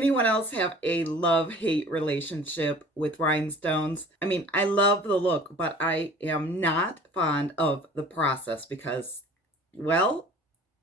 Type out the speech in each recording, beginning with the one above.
Anyone else have a love-hate relationship with rhinestones? I mean, I love the look, but I am not fond of the process because, well,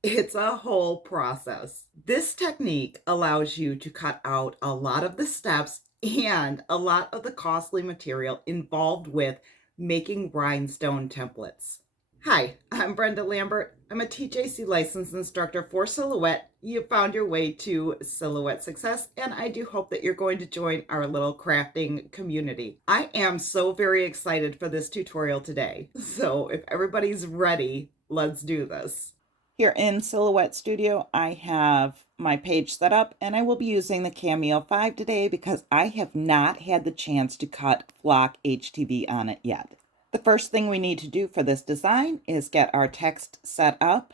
it's a whole process. This technique allows you to cut out a lot of the steps and a lot of the costly material involved with making rhinestone templates. Hi, I'm Brenda Lambert. I'm a TJC licensed instructor for Silhouette. You've found your way to Silhouette Success, and I do hope that you're going to join our little crafting community. I am so very excited for this tutorial today. So if everybody's ready, let's do this. Here in Silhouette Studio, I have my page set up, and I will be using the Cameo 5 today because I have not had the chance to cut flock HTV on it yet. The first thing we need to do for this design is get our text set up.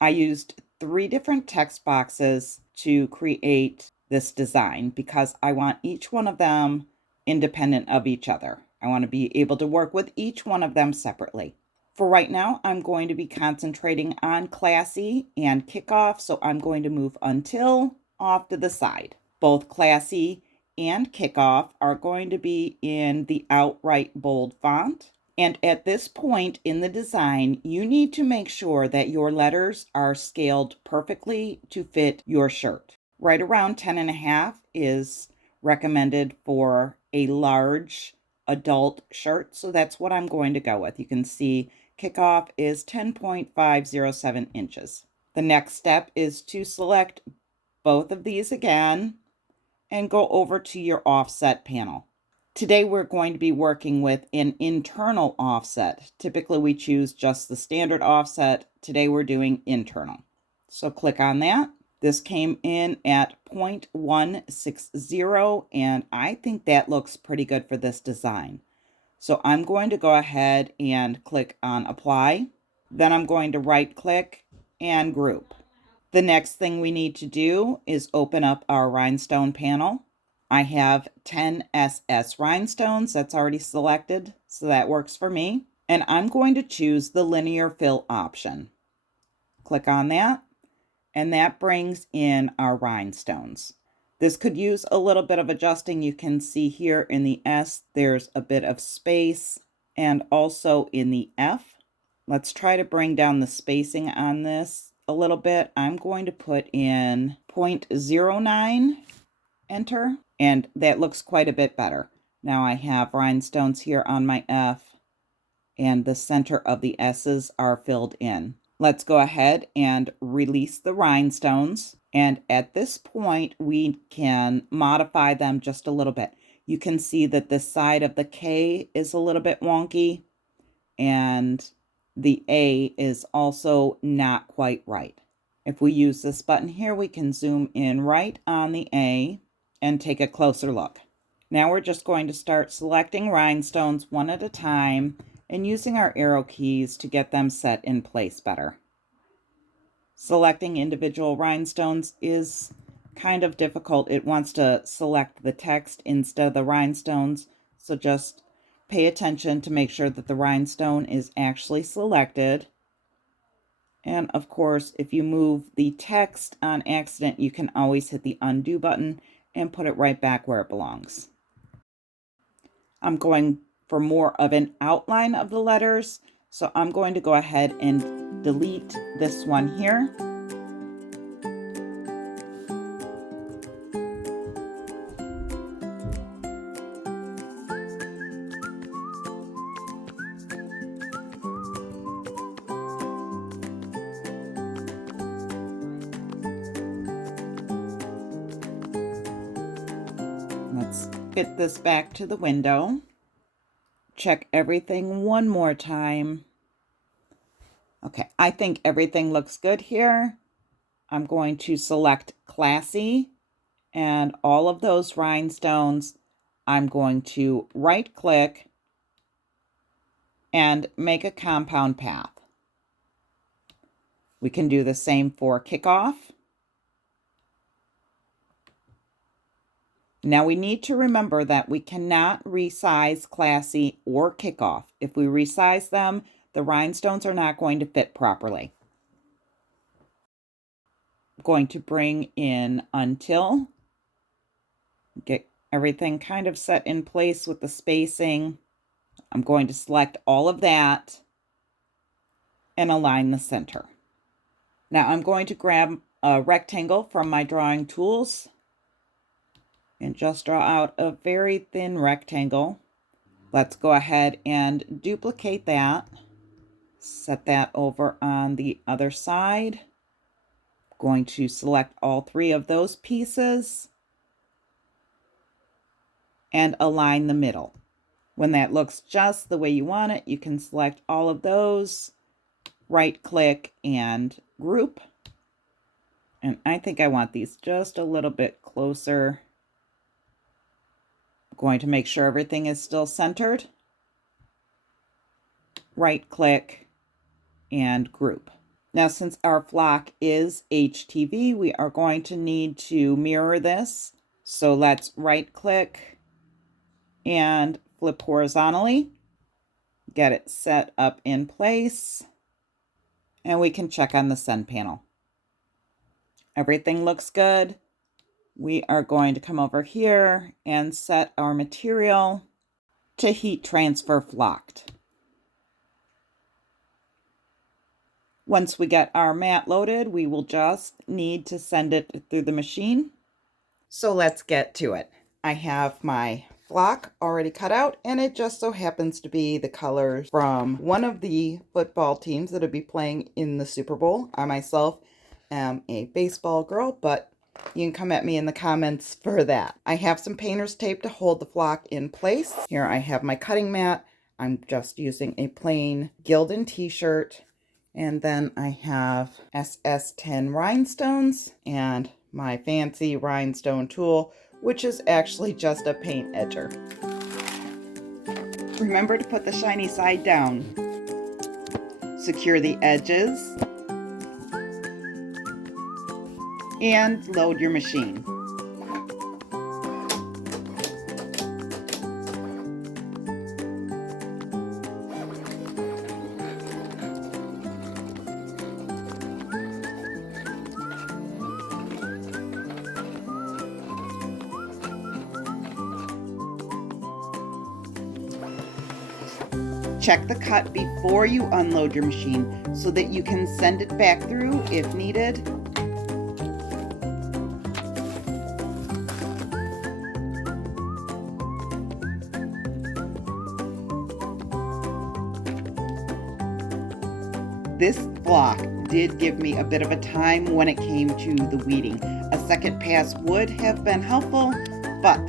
I used 3 different text boxes to create this design because I want each one of them independent of each other. I want to be able to work with each one of them separately. For right now, I'm going to be concentrating on Classy and Kickoff, so I'm going to move Until off to the side. Both Classy and Kickoff are going to be in the outright bold font. And at this point in the design, you need to make sure that your letters are scaled perfectly to fit your shirt. Right around 10.5 is recommended for a large adult shirt, so that's what I'm going to go with. You can see Kickoff is 10.507 inches. The next step is to select both of these again and go over to your offset panel. Today we're going to be working with an internal offset. Typically we choose just the standard offset. Today we're doing internal. So click on that. This came in at 0.160, and I think that looks pretty good for this design. So I'm going to go ahead and click on Apply. Then I'm going to right click and group. The next thing we need to do is open up our rhinestone panel. I have 10 SS rhinestones. That's already selected, so that works for me. And I'm going to choose the linear fill option. Click on that, and that brings in our rhinestones. This could use a little bit of adjusting. You can see here in the S, there's a bit of space, and also in the F. Let's try to bring down the spacing on this a little bit. I'm going to put in 0.09, enter, and that looks quite a bit better. Now I have rhinestones here on my F, and the center of the S's are filled in. Let's go ahead and release the rhinestones, and at this point we can modify them just a little bit. You can see that this side of the K is a little bit wonky, and the A is also not quite right. If we use this button here, we can zoom in right on the A and take a closer look. Now we're just going to start selecting rhinestones one at a time and using our arrow keys to get them set in place better. Selecting individual rhinestones is kind of difficult. It wants to select the text instead of the rhinestones, so just pay attention to make sure that the rhinestone is actually selected. And of course, if you move the text on accident, you can always hit the undo button and put it right back where it belongs. I'm going for more of an outline of the letters, so I'm going to go ahead and delete this one here. Let's fit this back to the window. Check everything one more time. Okay, I think everything looks good here. I'm going to select Classy, and all of those rhinestones, I'm going to right click and make a compound path. We can do the same for Kickoff. Now we need to remember that we cannot resize Classy or Kickoff. If we resize them, the rhinestones are not going to fit properly. I'm going to bring in until, get everything kind of set in place with the spacing. I'm going to select all of that and align the center. Now I'm going to grab a rectangle from my drawing tools and just draw out a very thin rectangle. Let's go ahead and duplicate that. Set that over on the other side. I'm going to select all three of those pieces and align the middle. When that looks just the way you want it, you can select all of those, right click and group. And I think I want these just a little bit closer. I'm going to make sure everything is still centered. Right click and group. Now, since our flock is HTV, we are going to need to mirror this. So let's right click and flip horizontally, get it set up in place, and we can check on the send panel. Everything looks good. We are going to come over here and set our material to heat transfer flocked. Once we get our mat loaded, we will just need to send it through the machine. So let's get to it. I have my flock already cut out, and it just so happens to be the colors from one of the football teams that will be playing in the Super Bowl. I myself am a baseball girl, but you can come at me in the comments for that. I have some painter's tape to hold the flock in place. Here I have my cutting mat. I'm just using a plain Gildan t-shirt. And then I have SS10 rhinestones and my fancy rhinestone tool, which is actually just a paint edger. Remember to put the shiny side down. Secure the edges and load your machine. Check the cut before you unload your machine so that you can send it back through if needed. This flock did give me a bit of a time when it came to the weeding. A second pass would have been helpful, but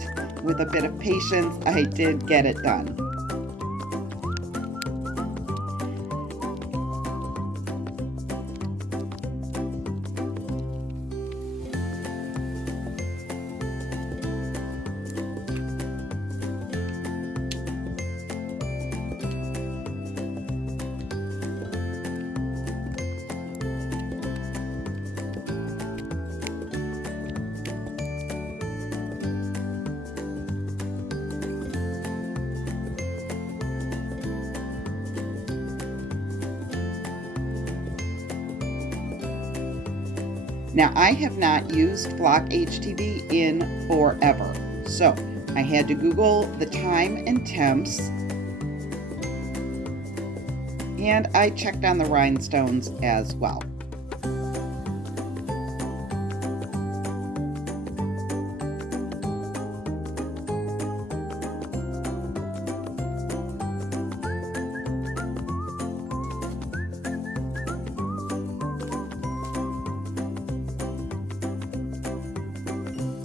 with a bit of patience, I did get it done. Now, I have not used Flock HTV in forever, so I had to Google the time and temps, and I checked on the rhinestones as well.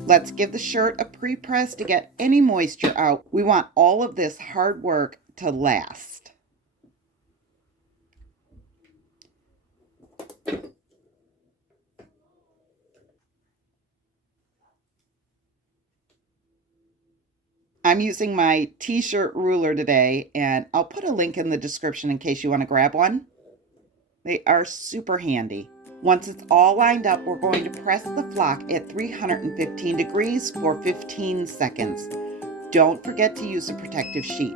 Let's give the shirt a pre-press to get any moisture out. We want all of this hard work to last. I'm using my t-shirt ruler today, and I'll put a link in the description in case you want to grab one. They are super handy. Once it's all lined up, we're going to press the flock at 315 degrees for 15 seconds. Don't forget to use a protective sheet.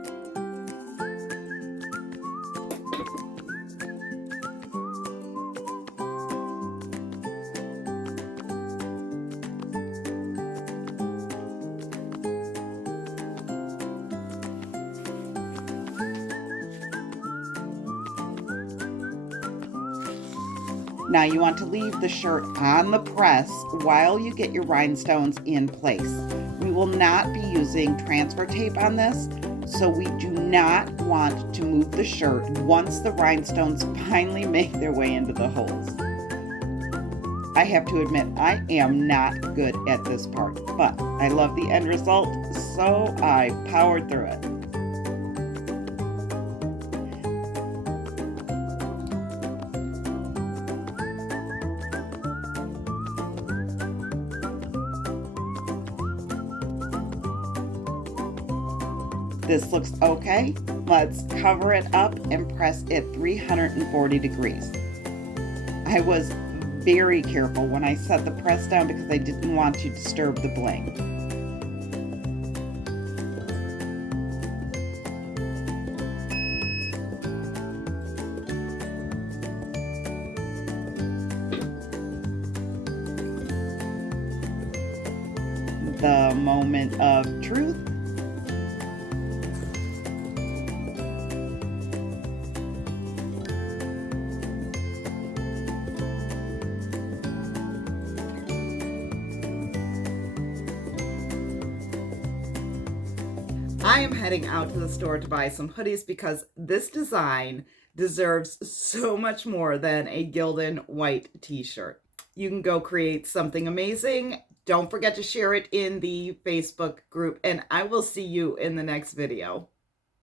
Now you want to leave the shirt on the press while you get your rhinestones in place. We will not be using transfer tape on this, so we do not want to move the shirt once the rhinestones finally make their way into the holes. I have to admit, I am not good at this part, but I love the end result, so I powered through it. This looks okay. Let's cover it up and press it 340 degrees. I was very careful when I set the press down because I didn't want to disturb the bling. The moment of truth. I am heading out to the store to buy some hoodies because this design deserves so much more than a Gildan white t-shirt. You can go create something amazing. Don't forget to share it in the Facebook group, and I will see you in the next video.